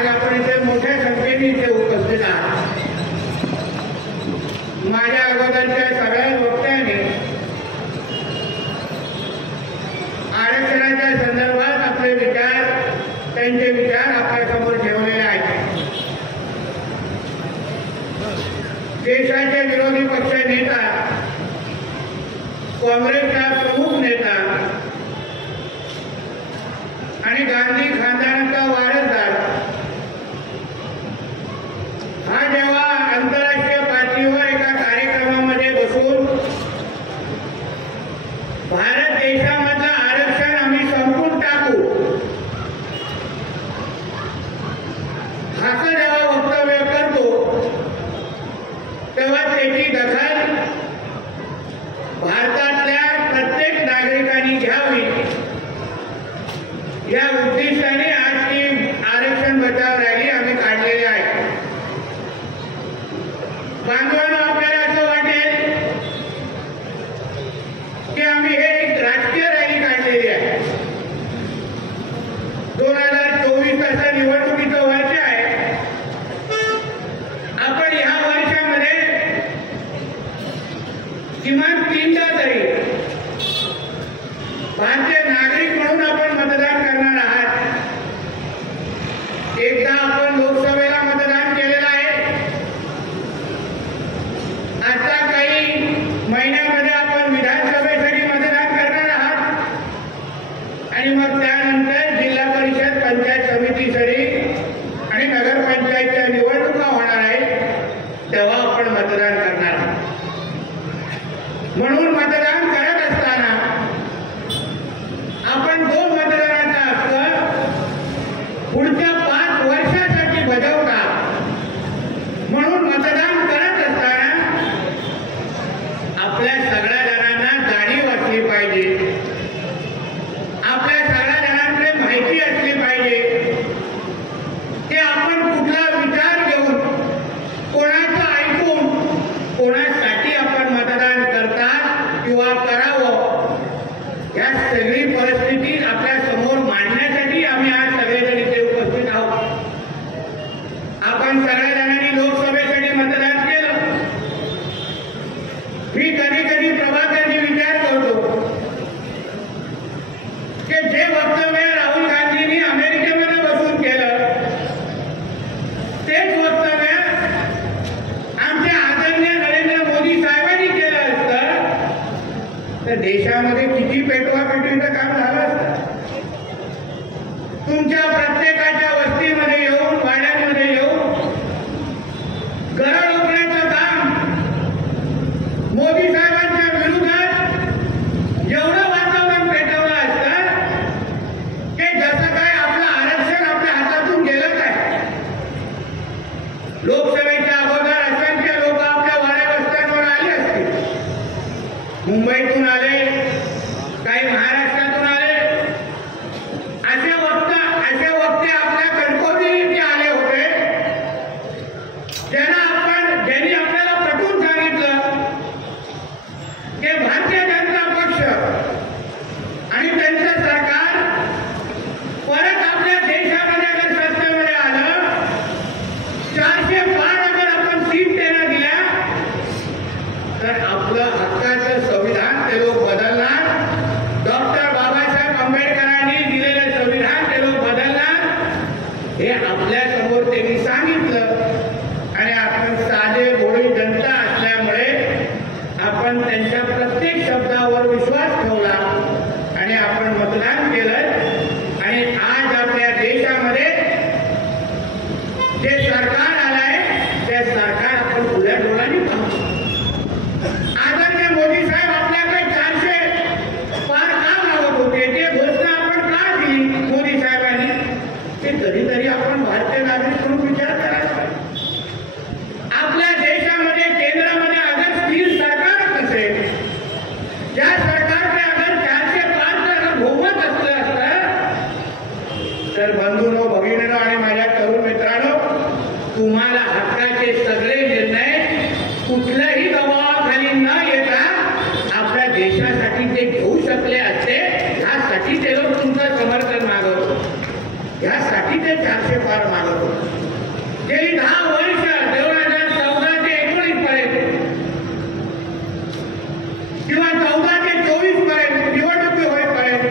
आज आपण इथे मोठ्या संख्येने इथे उपस्थित आहात. माझ्या अगोदरच्या सगळ्या वक्त्यांनी आरक्षणाच्या संदर्भात आपले विचार, त्यांचे विचार आपल्यासमोर ठेवलेले आहेत. देशाचे विरोधी पक्ष नेता, काँग्रेसचा प्रमुख नेता आणि गांधी खानदानाचा वारसदार हा जेव्हा आंतरराष्ट्रीय पातळीवर एका कार्यक्रमामध्ये बसून भारत देशामधलं आरक्षण आम्ही संपून टाकू असं जेव्हा वक्तव्य करतो तेव्हा त्याची दखल भारतातल्या प्रत्येक नागरिकांनी घ्यावी या उद्देशाने आजची आरक्षण बचाव रॅली आम्ही काढलेली आहे. बांधवांनो, आपल्याला असं वाटेल की आम्ही हे एक राजकीय रॅली काढलेली आहे. 2024 असं निवडणुकीचं वर्ष आहे. आपण ह्या वर्षामध्ये किमान 3दा तरी भारतीय नागरिक म्हणून आपण मतदान करणार आहात. एकदा आपण लोकसभेला मतदान केलेलं आहे. आता काही महिन्यामध्ये आपण विधानसभेसाठी मतदान करणार आहात आणि मग त्यानंतर जिल्हा परिषद, पंचायत समितीसाठी आणि नगरपंचायतच्या निवडणुका होणार आहेत, तेव्हा आपण मतदान करणार आहात. म्हणून मतदान करत असताना आपण जो मतदानाचा हक्क पुढच्या 5 वर्षासाठी बजावता, म्हणून मतदान करत असताना आपल्या सगळ्या जणांना जाणीव असली पाहिजे, आपल्या सगळ्या जणांकडे माहिती असली पाहिजे की आपण कुठला विचार घेऊन, कोणाचं ऐकून, कोणासाठी आपण मतदान करतात किंवा करावं, या सगळी परिस्थिती आपल्या समोर मांडण्यासाठी आम्ही आज सगळेजण इथे उपस्थित आहोत. आपण सगळ्या जणांनी लोकसभेसाठी मतदान केलं. मी कधी कधी प्रभाकरजी विचार करतो की जे वक्तव्य राहुल गांधींनी अमेरिकेमध्ये बसून केलं, तेच वक्तव्य आमच्या आदरणीय नरेंद्र मोदी साहेबांनी केलं असतं तर देशामध्ये किती पेटवापेटवीचं काम झालं असतं. तुमच्या प्रत्येकाच्या वस्तीमध्ये येऊन, वाड्यांमध्ये येऊन घरं रोखण्याचं काम मोदी साहेबांच्या विरोधात एवढं वातावरण पेटवलं असतं की जसं काय आपलं आरक्षण आपल्या हातातून गेलं काय. लोकसभेच्या अगोदर असंख्य लोक आपल्या वाड्या वस्त्यांवर आले असतील. मुंबईतून आले, काही महाराष्ट्रातून आले. असे वक्ते आपल्या कणकवली आले होते ज्यांनी आपल्याला पटवून सांगितलं की भारतीय जनता पक्ष आणि त्यांचं सरकार परत आपल्या देशामध्ये अगर सत्तेमध्ये आलं, 400 पार अगर आपण सीट त्यांना दिल्या तर आपलं हक्काचं संविधान ते लोक बदलणार. डॉक्टर बाबासाहेब आंबेडकरांनी दिलेलं संविधान ते लोक बदलणार. हे आपल्या समोर त्यांनी सांगितलं आणि आपण साधे भोळी जनता असल्यामुळे आपण त्यांच्या प्रत्येक शब्दावर विश्वास ठेवला आणि आपण मतदान केलं. आणि आज आपल्या देशामध्ये जे सरकार आलंय ते सरकार आपण खुल्या डोळ्यांनी पाहतो. आदरणीय मोदी साहेब आपल्याकडे 400 पार का मागत होते, ते घोषणा आपण का दिली मोदी साहेबांनी, ते कधीतरी आपण भारतीय नागरिक म्हणून विचार करायला पाहिजे. आपल्या देशामध्ये केंद्रामध्ये अगर स्थिर सरकार असेल, ज्या सरकारने अगर 400 पार बहुमत असलं असतं तर बंधूंनो, भगिनींनो आणि माझ्या तरुण मित्रांनो, तुम्हाला हक्काचे सगळे निर्णय कुठल्याही दबावाखाली न येता आपल्या देशासाठी ते घेऊ शकले असते. ह्यासाठी ते लोक तुमचं समर्थन मागवत, ह्यासाठी ते 400 पार मागवत. गेली 10 वर्ष 2014 ते 19 पर्यंत किंवा 14 ते 24 पर्यंत निवडणुकी होईपर्यंत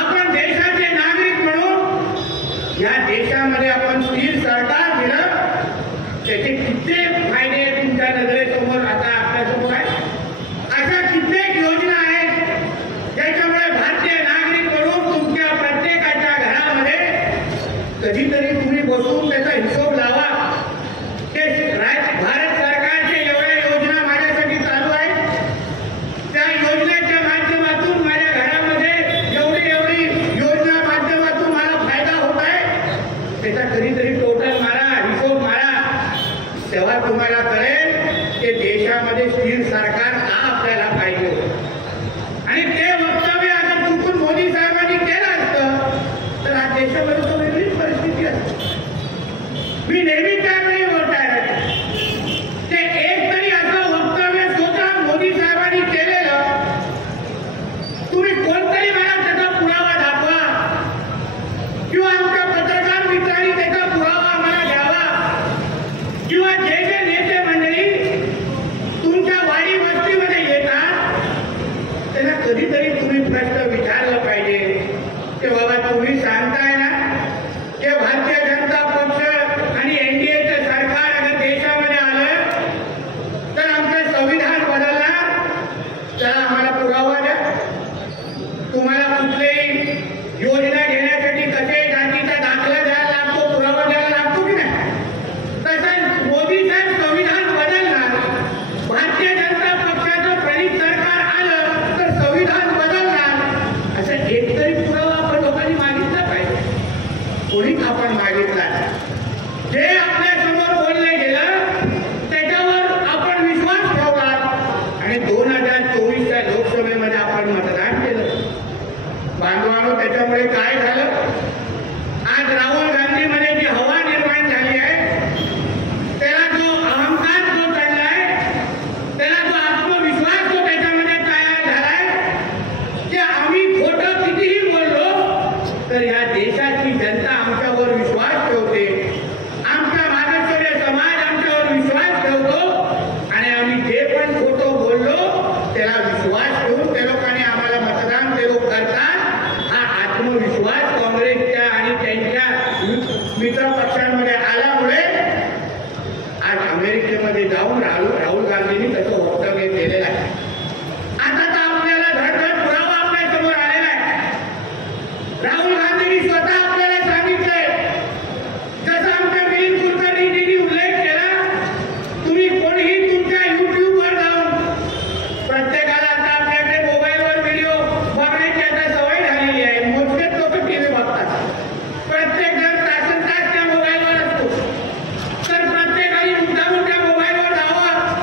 आपण देशाचे नागरिक म्हणून या देशामध्ये आपण स्थिर सरकार दिलं, त्याचे कित्येक फायदे तुमच्या नजरेसमोर आता आपल्यासमोर आहे. अशा कित्येक योजना आहेत ज्याच्यामुळे भारतीय नागरिक म्हणून तुमच्या प्रत्येकाच्या घरामध्ये कधीतरी तुम्ही बसून त्याचा हिशोब लावा. ते भारत सरकारच्या एवढ्या योजना माझ्यासाठी चालू आहेत, त्या योजनेच्या माध्यमातून माझ्या घरामध्ये एवढी योजना माध्यमातून मला फायदा होत आहे, त्याचा कधीतरी टोटल मारा, हिशोब मारा. तेव्हा तुम्हाला कळेल की देशामध्ये स्थिर सरकार का आपल्याला पाहिजे. आणि ते वक्तव्य अगर चुकून मोदी साहेबांनी केलं असतं तर आज देशामध्ये तो वेगळीच परिस्थिती असते. मी नेहमी त्यावेळी बोलताय ते एक तरी असं वक्तव्य स्वतः मोदी साहेबांनी केलेलं तुम्ही कोणतरी मला त्याचा पुरावा दाखवा किंवा आमच्या पत्रकार मित्रांनी त्याचा पुरावा आम्हाला द्यावा किंवा जे जे नेते मंडळी तुमच्या वाडी वस्तीमध्ये येतात त्यांना कधीतरी तुम्ही प्रश्न विचारला पाहिजे की बाबा तुम्ही सांगताय ना की भारतीय जनता पक्ष आणि एनडीएचं सरकार अगर देशामध्ये आलं तर आमचं संविधान बदलणार, तर आम्हाला पुरावा द्या. तुम्हाला कुठलीही योजना घेण्यासाठी कसे जातीचा दाखला द्यायला लागतो, पुरावा द्यायला लागतो की नाही. तसंच मोदी साहेब संविधान बदलणार, भारतीय जनता पक्षाचं प्रणित सरकार आलं तर संविधान बदलणार, असं एकतरी पुरावा आपण लोकांनी मागितला पाहिजे. कोणीच आपण मागितला. जे आपल्या समोर बोलले गेलं त्याच्यावर आपण विश्वास ठेवला आणि 2024च्या लोकसभेमध्ये आपण मतदान केलं. बांधवांनो, त्याच्यामुळे काय झालं, आज राहुल गांधीमध्ये जी हवा निर्माण झाली आहे, त्याला जो अहंकार जो चढलाय, त्याला जो आत्मविश्वास जो त्याच्यामध्ये तयार झालाय की आम्ही खोटं कितीही बोललो तर या देशाची जनता आमच्यावर विश्वास ठेवते, आमचा महाराष्ट्रीय समाज आमच्यावर विश्वास ठेवतो आणि आम्ही जे पण खोटं बोललो त्याला विश्वास ठेवून त्या लोकांनी आम्हाला मतदान ते लोक करतात. हा आत्मविश्वास काँग्रेसच्या आणि त्यांच्या मित्र पक्षांमध्ये आल्यामुळे आज अमेरिकेमध्ये जाऊन राहुल गांधींनी तसं वक्तव्य केलेलं आहे. आता तर आपल्याला धडधड पुरावा आपल्या समोर आलेला आहे. राहुल गांधींनी स्वतः आपल्याला सांगितलंय, जसं आमच्या मिलिंद कुलकर्णींनी उल्लेख केला, तुम्ही कोणीही तुमच्या युट्यूबवर जाऊन प्रत्येकाला आता आपल्याकडे मोबाईलवर व्हिडिओ बघण्याची आता सवय झालेली आहे. मोजकेच लोक टीव्ही बघतात. प्रत्येक जण तासन तास त्या मोबाईलवर असतो. तर प्रत्येकाने मुद्दामून त्या मोबाईलवर जावं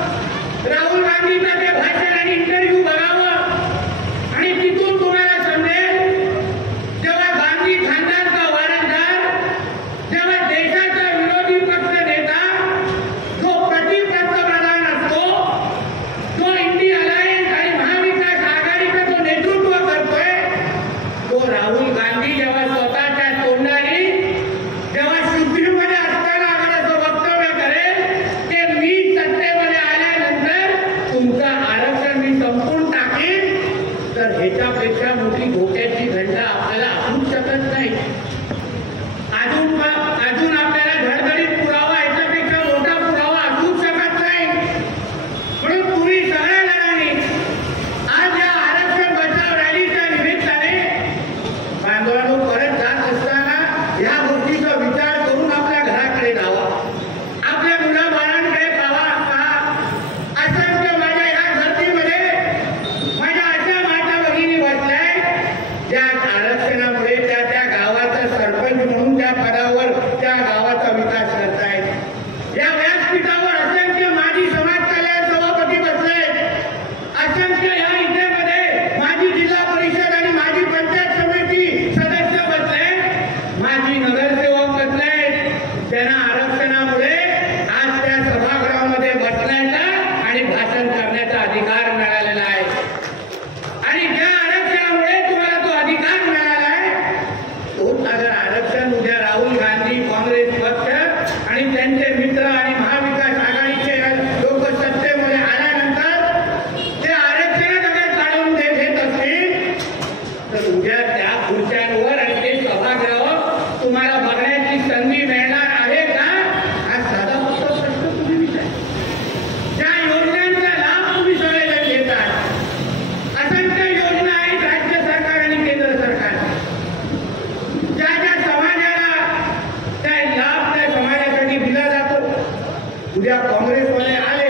उद्या काँग्रेसमध्ये आले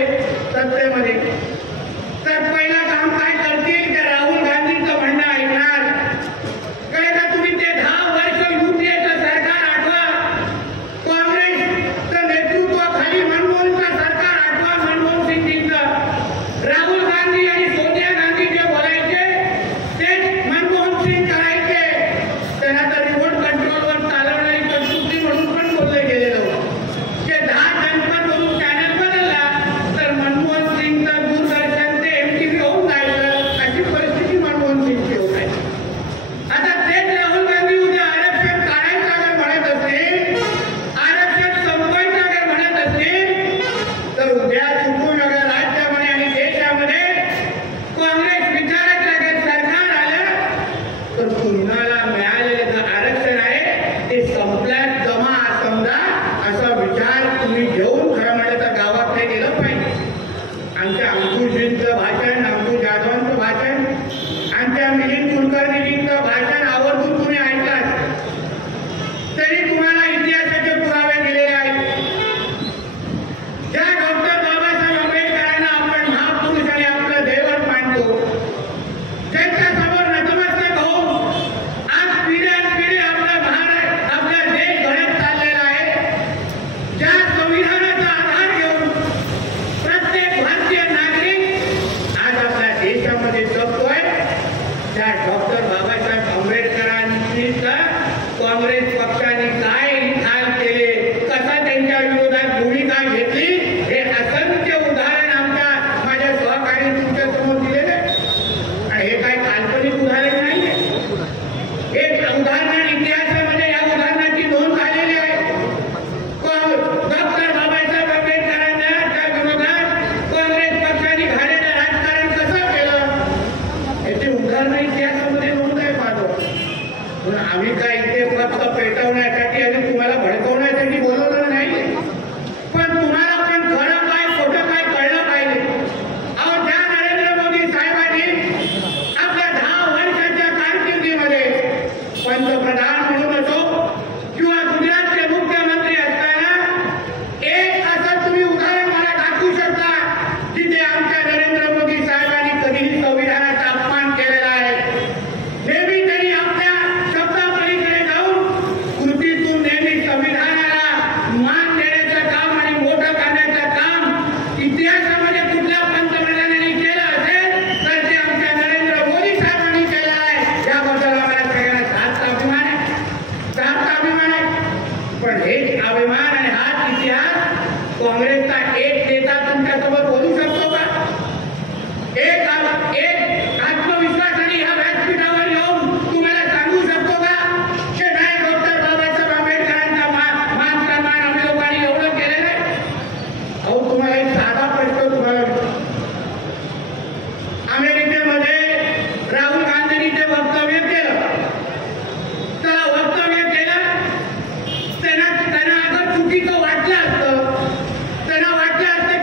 सत्तेमध्ये तर पहिलं काम काय करतील ते राहुल गांधींचं म्हणणं ऐकणार. कळे का तुम्ही ते 10 वर्ष युपीएचं सरकार आठवा, काँग्रेसचं नेतृत्वाखाली मनमोहनचं सरकार आठवा, मनमोहन सिंगजींचं. राहुल गांधी आणि सोनिया गांधी जे बोलायचे तेच मनमोहन सिंग करायचे. त्यांना तर रिमोट कंट्रोलवर चालवणारी कटपुतली म्हणून पण बोलले गेलेलं ते 10 जनपदवरून चॅनल बदलला तर मनमोहन सिंगचं दूरदर्शन ते MTV होऊन जायचं. अशी परिस्थिती मनमोहन सिंगची होत आहे. आता तेच राहुल गांधी उद्या आरक्षण काढायचं अगर म्हणत असतील, आरक्षण संपवायचं अगर म्हणत असतील तर उद्या चुकून अगर राज्यामध्ये आणि देशामध्ये काँग्रेस विचारायचं अगर सरकार आलं तर तुम्हाला मिळालेलं जे आरक्षण आहे ते संपल्यात जमा समजा असा विचार तुम्ही घेऊन खरं म्हणलं तर गावाकडे गेलं पाहिजे. आमच्या अंकुशजींचं भाषण, अंकुश जाधवांचं भाषण, आमच्या मिलिंद कुलकर्णीजींचं भाषण आवर्जून तुम्ही ऐकलात. तरी तुम्हाला इतिहासाचे पुरावे दिलेले आहेत. ज्या डॉक्टर बाबासाहेब आंबेडकरांना आपण महापुरुष आणि आपलं दैवत मानतो, त्यांच्यासमोर नतमस्तक होऊन आज पिढ्यानपिढी आपला देश घडत चाललेला आहे. ज्या संविधानाचा आधार घेऊन प्रत्येक भारतीय नागरिक आज आपल्या देशामध्ये जगतोय, त्या डॉक्टर बाबासाहेब आंबेडकरांनी काँग्रेस पक्षाने काय हाल केले, कसा त्यांच्या विरोधात भूमिका घेतली, हे असंख्य उदाहरण माझ्या सहकारी तुमच्या समोर दिलेले. आणि हे काही काल्पनिक उदाहरण नाहीये. हे उदाहरण इतिहासामध्ये या उदाहरणाची नोंद झालेली आहे. डॉक्टर बाबासाहेब आंबेडकरांना त्या विरोधात काँग्रेस पक्षाने घालेलं राजकारण कसं केलं याची उदाहरणं इतिहासामध्ये नोंद आहे माझं. पण आम्ही काय इथे फक्त पेटवण्यासाठी आणि तुम्हाला भडकवण्यासाठी बोलवलं नाही, पण तुम्हाला पण खरं काय खोटं काय कळलं पाहिजे. अहो ज्या नरेंद्र मोदी साहेबांनी आपल्या 10 वर्षाच्या कारकिर्दीमध्ये पंतप्रधान म्हणून असो किंवा गुजरातचे मुख्यमंत्री असताना एक असं तुम्ही उदाहरण मला दाखवू शकता जिथे आमच्या नरेंद्र मोदी साहेबांनी कधीही संविधानाचा अपमान केलेला आहे. नेहमी त्यांनी आपल्या शब्दापलीकडे जाऊन कृतीतून नेहमी संविधानाला मान देण्याचं काम आणि मोठं करण्याचं काम इतिहासामध्ये कुठल्या पंतप्रधानांनी केलं असेल तर ते आमच्या नरेंद्र मोदी साहेबांनी केलं आहे. याबद्दल आम्हाला सगळ्यांना सार्थ अभिमान आहे. पण हेच अभिमान आणि हाच इतिहास काँग्रेसचा एक नेता तुमच्यासोबत बोलू शकतो का? एक आत्मविश्वासाने ह्या व्यासपीठावर येऊन तुम्हाला सांगू शकतो का की नाही डॉक्टर बाबासाहेब आंबेडकरांचा मान सन्मान आम्ही लोकांनी एवढं केलेलं आहे? अहो तुम्हाला एक साधा प्रश्न तुम्हाला अमेरिकेमध्ये राहुल गांधींनी जे वक्तव्य केलं, त्याला वक्तव्य केलं त्यांना अगर चुकीचं वाटलं असतं, त्यांना वाटलं असतं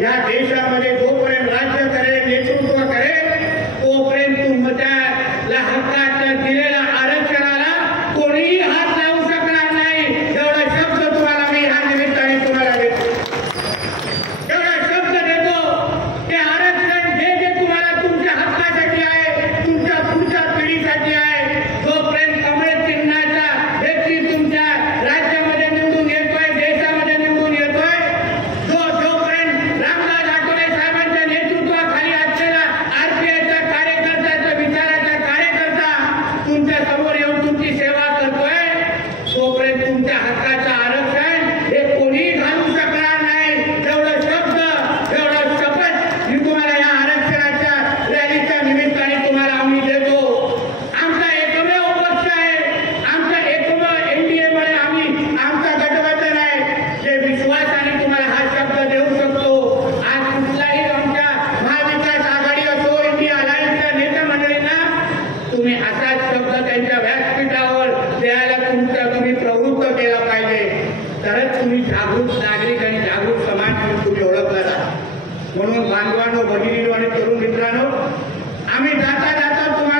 या देशामध्ये जोपर्यंत राज्य करेल, नेतृत्व करेल, तोपर्यंत त्याला हक्काच्या दिलेल्या आरक्षणाला कोणीही हात लावू शकणार नाही. एवढा शब्द तुम्हाला मी ह्या निमित्ताने तुम्हाला देतो. एवढा शब्द देतो. ते आरक्षण जे तुम्हाला तुमच्या हक्कासाठी आहे, तुमच्या पुढच्या पिढीसाठी आहे. जोपर्यंत कमळ चिन्हाचा व्यक्ती तुमच्या राज्यामध्ये निवडून येतोय, देशामध्ये निवडून येतोय, जोपर्यंत रामदास आठवले साहेबांच्या नेतृत्वाखाली असलेला आरपीआयचा कार्यकर्त्याचा विचाराचा कार्यकर्ता तुमच्या समोर येऊन तुमची सेवा करतोय, तोपर्यंत तुमच्या हक्काचं आरक्षण हे कोणीही घालू शकणार नाही. एवढं शब्द, एवढं शपथ मी तुम्हाला या आरक्षणाच्या रॅलीच्या निमित्ताने तुम्हाला आम्ही देतो. आमचा एकमेव पक्ष आहे, आमचा एकमेव एनडीए मध्ये आमचा गठबंधन आहे, जे विश्वासाने तुम्हाला हा शब्द देऊ शकतो. आज कुठलाही आमच्या महाविकास आघाडी असो, इंडिया अलायन्सच्या नेते मंडळींना तुम्ही असाच शब्द त्यांच्या व्यासपीठावर द्यायला तुम्ही प्रवृत्त केला पाहिजे. तरच तुम्ही जागृत नागरिक आणि जागृत समाज म्हणून तुम्ही ओळखला जाता. म्हणून बांधवांनो, भगिनींनो आणि तरुण मित्रांनो, आम्ही जाता जाता तुम्हाला